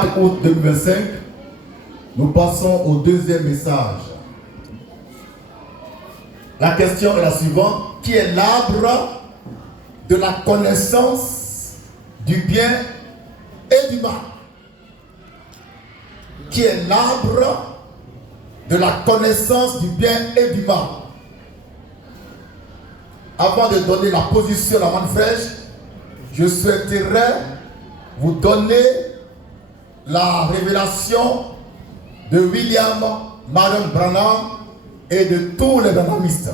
Août 2025, nous passons au deuxième message. La question est la suivante: qui est l'arbre de la connaissance du bien et du mal? Qui est l'arbre de la connaissance du bien et du mal? Avant de donner la position à la manne fraîche, je souhaiterais vous donner la révélation de William Marion Branham et de tous les branhamistes.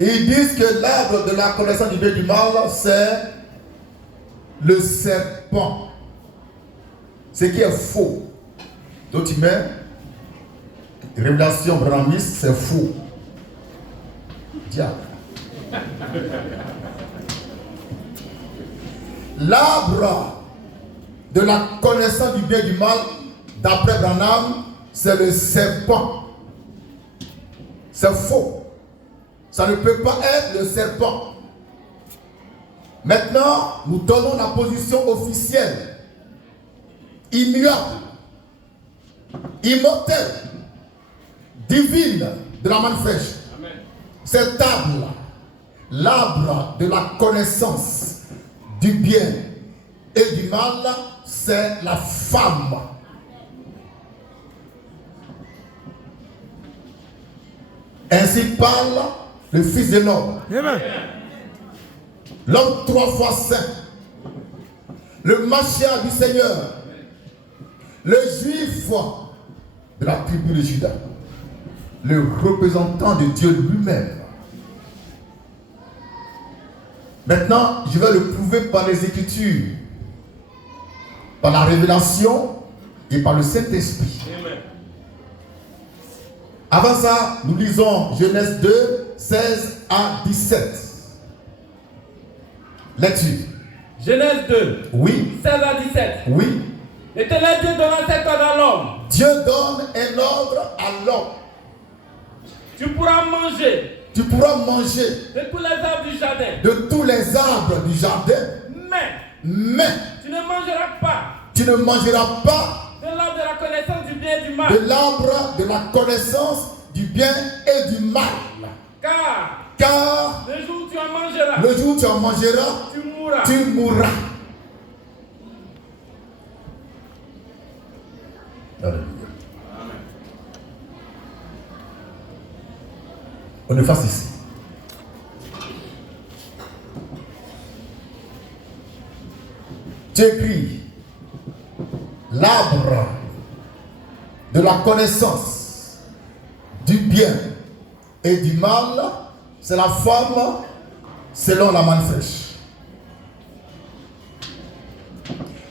Ils disent que l'arbre de la connaissance du bien et du mal, c'est le serpent. Ce qui est faux. Donc tu mets révélation branhamiste, c'est faux. Diable. L'arbre de la connaissance du bien et du mal, d'après Branham, c'est le serpent. C'est faux. Ça ne peut pas être le serpent. Maintenant, nous donnons la position officielle, immuable, immortelle, divine de la manne fraîche. Cet arbre, l'arbre de la connaissance du bien et du mal, c'est la femme. Ainsi parle le Fils de l'homme. L'homme 3 fois saint, le Mashiach du Seigneur, le juif de la tribu de Juda, le représentant de Dieu lui-même. Maintenant, je vais le prouver par les Écritures, par la révélation et par le Saint-Esprit. Avant ça, nous lisons Genèse 2, 16 à 17. Lecture. Genèse 2, Oui. 16 à 17. Oui. L'Éternel Dieu donna cet ordre à l'homme. Dieu donne un ordre à l'homme. Tu pourras manger Tu pourras manger de tous les arbres du jardin. de tous les arbres du jardin, mais Tu ne mangeras pas tu ne mangeras pas de l'arbre de la connaissance du bien et du mal. de l'arbre de la connaissance du bien et du mal. Car Le jour où tu en mangeras, le jour où tu en mangeras, tu mourras. tu mourras. Alléluia. On efface ici. Tu écris l'arbre de la connaissance du bien et du mal, c'est la femme selon la manne fraîche.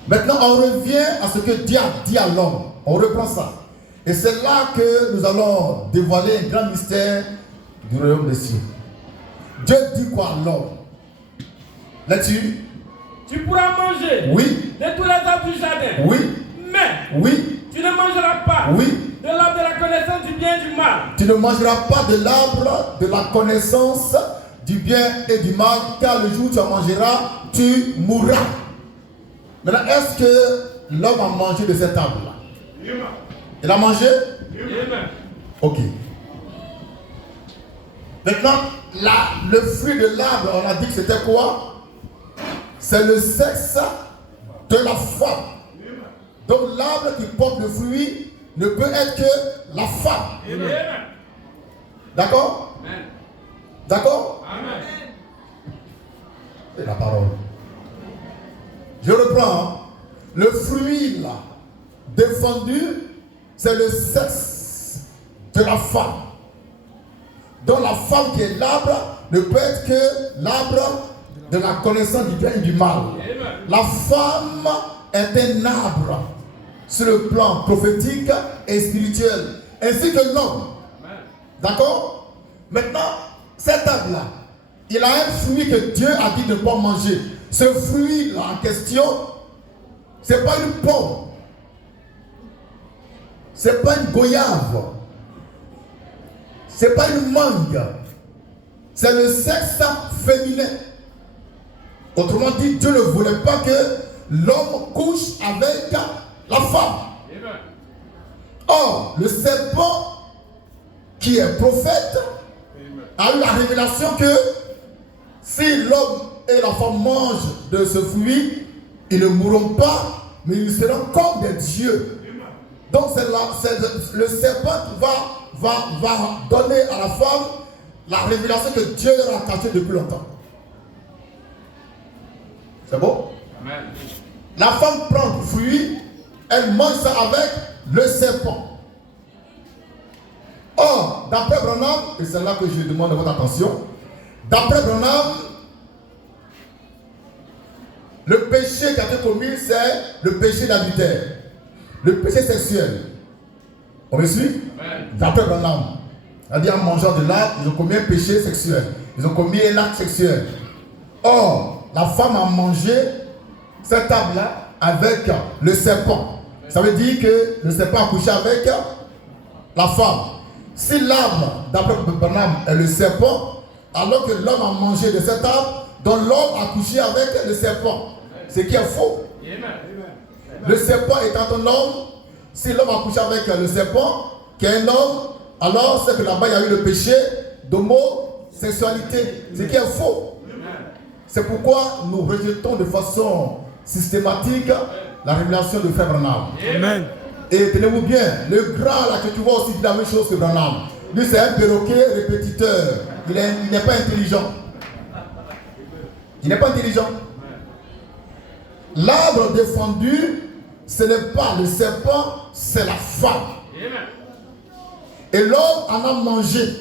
Maintenant, on revient à ce que Dieu a dit à l'homme. On reprend ça. Et c'est là que nous allons dévoiler un grand mystère du royaume des cieux. Dieu dit quoi à l'homme? Là-dessus? Tu pourras manger Oui. de tous les arbres du jardin. Oui. Mais Oui. tu ne mangeras pas Oui. de l'arbre de la connaissance du bien et du mal. Tu ne mangeras pas de l'arbre de la connaissance du bien et du mal, car le jour où tu en mangeras, tu mourras. Maintenant, est-ce que l'homme a mangé de cet arbre-là? Il a mangé? Amen. Ok. Maintenant, le fruit de l'arbre, on a dit que c'était quoi? C'est le sexe de la femme. Donc l'arbre qui porte le fruit ne peut être que la femme. Amen. D'accord? Amen. D'accord? Amen. C'est la parole. Je reprends. Le fruit là, défendu, c'est le sexe de la femme. Donc la femme qui est l'arbre ne peut être que l'arbre de la connaissance du bien et du mal. Amen. La femme est un arbre sur le plan prophétique et spirituel, ainsi que l'homme. D'accord? Maintenant, cet arbre-là, il a un fruit que Dieu a dit de ne pas manger. Ce fruit-là en question, ce n'est pas une pomme. Ce n'est pas une goyave. Ce n'est pas une mangue. C'est le sexe féminin. Autrement dit, Dieu ne voulait pas que l'homme couche avec la femme. Amen. Or, le serpent, qui est prophète, Amen. a eu la révélation que si l'homme et la femme mangent de ce fruit, ils ne mourront pas, mais ils seront comme des dieux. Donc c'est le serpent qui va donner à la femme la révélation que Dieu leur a cachée depuis longtemps. C'est bon? Amen. La femme prend du fruit, elle mange ça avec le serpent. Or, d'après Branham, et c'est là que je demande votre attention, d'après Branham, le péché qui a été commis, c'est le péché d'adultère, le péché sexuel. On me suit? D'après Branham, c'est-à-dire en mangeant de l'arbre, ils ont commis un péché sexuel, ils ont commis un acte sexuel. Or, la femme a mangé cette table-là avec le serpent. Ça veut dire que le serpent a couché avec la femme. Si l'arbre, d'après Branham, est le serpent, alors que l'homme a mangé de cet arbre, donc l'homme a couché avec le serpent. Ce qui est faux. Le serpent étant un homme, si l'homme a couché avec le serpent, qui est un homme, alors c'est que là-bas il y a eu le péché d'homosexualité. Ce qui est faux. C'est pourquoi nous rejetons de façon systématique la révélation de Frère Branham. Amen. Et tenez-vous bien, le grand là que tu vois aussi dit la même chose que Branham. Lui c'est un perroquet répétiteur. Il n'est pas intelligent. Il n'est pas intelligent. L'arbre défendu, ce n'est pas le serpent, c'est la femme. Amen. Et l'homme en a mangé,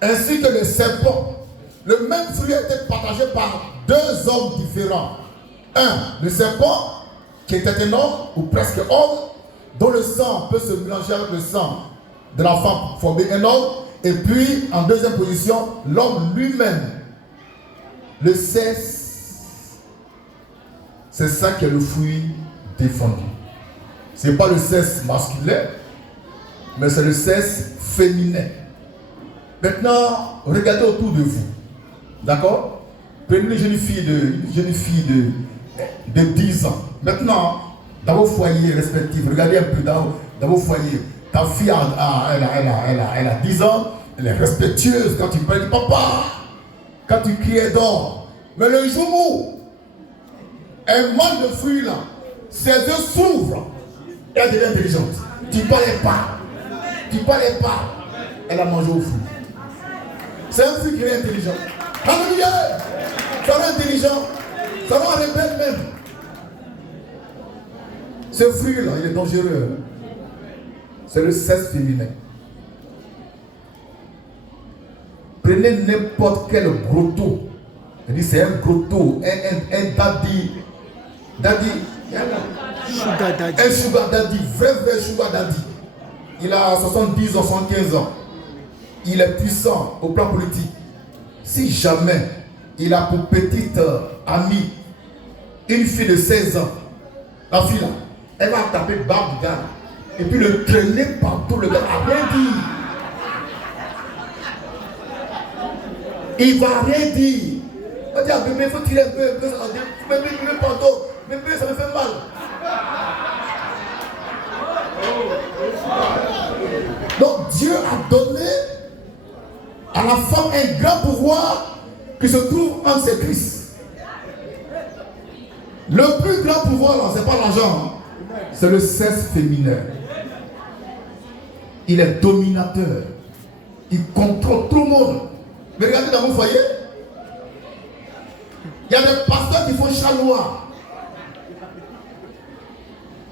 ainsi que le serpent. Le même fruit a été partagé par deux hommes différents. Un, le serpent, qui était un homme, ou presque homme, dont le sang peut se mélanger avec le sang de la femme, former un homme. Et puis, en deuxième position, l'homme lui-même. Le sexe, c'est ça qui est le fruit défendu. Ce n'est pas le sexe masculin, mais c'est le sexe féminin. Maintenant, regardez autour de vous. D'accord? Prenez une jeune fille de 10 ans. Maintenant, dans vos foyers respectifs, regardez un peu dans vos foyers. Ta fille, elle a 10 ans, elle est respectueuse. Quand tu parles, papa, quand tu cries, elle dort. Mais le jour où elle mange le fruit là, ses yeux s'ouvrent, elle devient intelligente. Tu ne parlais pas, elle a mangé au fruit. C'est un fruit qui est intelligent. Alléluia! Ça rend intelligent, ça rend rebelle même. Ce fruit-là, il est dangereux. C'est le sexe féminin. Prenez n'importe quel grotto. Il dit c'est un grotto, un daddy. Un sugar daddy, vrai sugar daddy. Il a 70 ans, 75 ans. Il est puissant au plan politique. Si jamais il a pour petite amie une fille de 16 ans, la fille là, elle va taper barre du gars et puis le traîner partout, le gars a rien dit. Il va rien dire. On dit à bébé, il faut tirer un peu, bébé, pardon, bébé, ça me fait mal. Donc Dieu a donné à la femme un grand pouvoir qui se trouve en ses cuisses. Le plus grand pouvoir là, ce n'est pas l'argent, c'est le sexe féminin. Il est dominateur. Il contrôle tout le monde. Mais regardez dans vos foyers, il y a des pasteurs qui font chat noir.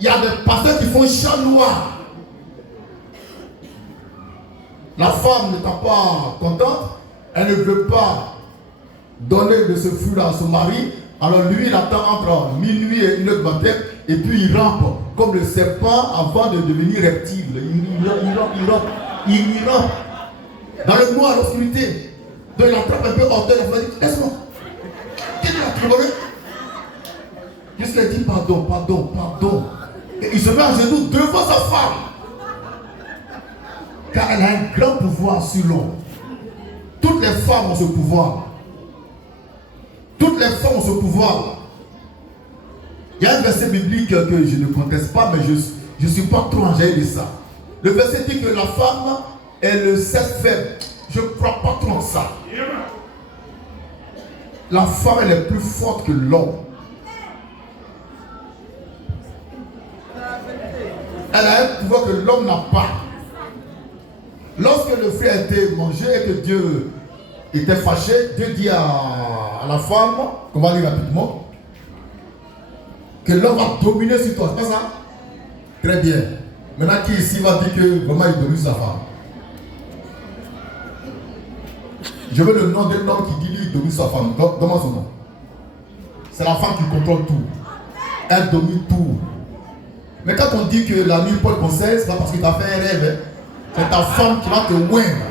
Il y a des pasteurs qui font chat noir. La femme n'étant pas contente, elle ne veut pas donner de ce fruit-là à son mari. Alors lui, il attend entre minuit et 1h du matin, et puis il rampe comme le serpent avant de devenir reptile. Il rampe dans le noir, l'obscurité. Donc il attrape un peu hors terre, il va dire, laisse-moi. Qu'est-ce qu'il a trouvé? Jusqu'à dit pardon. Et il se met à genoux devant sa femme. Car elle a un grand pouvoir sur l'homme. Toutes les femmes ont ce pouvoir. Toutes les femmes ont ce pouvoir. Il y a un verset biblique que je ne conteste pas, mais je ne suis pas trop enjaillé de ça. Le verset dit que la femme est le sexe faible. Je ne crois pas trop en ça. La femme, elle est plus forte que l'homme. Elle a un pouvoir que l'homme n'a pas. Lorsque le fruit a été mangé et que Dieu était fâché, Dieu dit à la femme, on va lire rapidement, que l'homme va dominer sur toi. C'est pas ça? Très bien. Maintenant, qui ici va dire que vraiment il domine sa femme? Je veux le nom d'un homme qui dit lui il domine sa femme. Donne-moi son nom. C'est la femme qui contrôle tout. Elle domine tout. Mais quand on dit que la nuit Paul conseille, c'est pas parce que tu as fait un rêve. Hein. C'est ta femme qui va te oindre.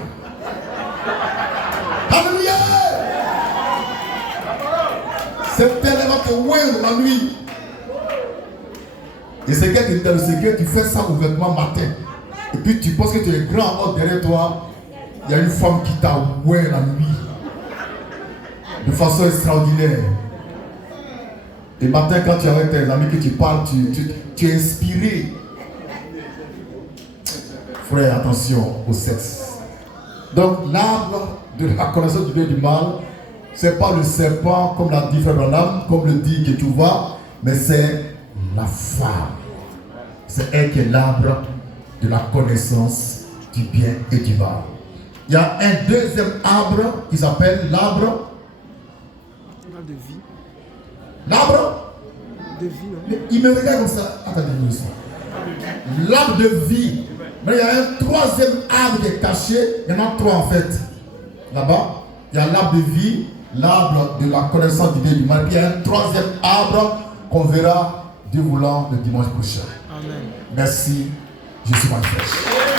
Alléluia! C'est elle qui va te oindre la nuit. Et c'est quelqu'un qui dit dans le secret, tu fais ça ouvertement matin. Et puis tu penses que tu es grand en haut derrière toi. Il y a une femme qui t'a oint la nuit. De façon extraordinaire. Et matin, quand tu es avec tes amis que tu parles, tu es inspiré. Frère, attention au sexe. Donc l'arbre de la connaissance du bien et du mal, ce n'est pas le serpent comme l'a dit Frère Branham, comme le dit Ketouva, mais c'est la femme. C'est elle qui est l'arbre de la connaissance du bien et du mal. Il y a un deuxième arbre qui s'appelle l'arbre de vie. L'arbre De vie, non? Il me regarde comme ça. Attendez-moi ça. L'arbre de vie. Mais il y a un troisième arbre qui est caché. Il y en a trois en fait. Là-bas, il y a l'arbre de vie, l'arbre de la connaissance du bien et du mal. Puis il y a un troisième arbre qu'on verra, Dieu voulant, le dimanche prochain. Amen. Merci. Je suis mon frère.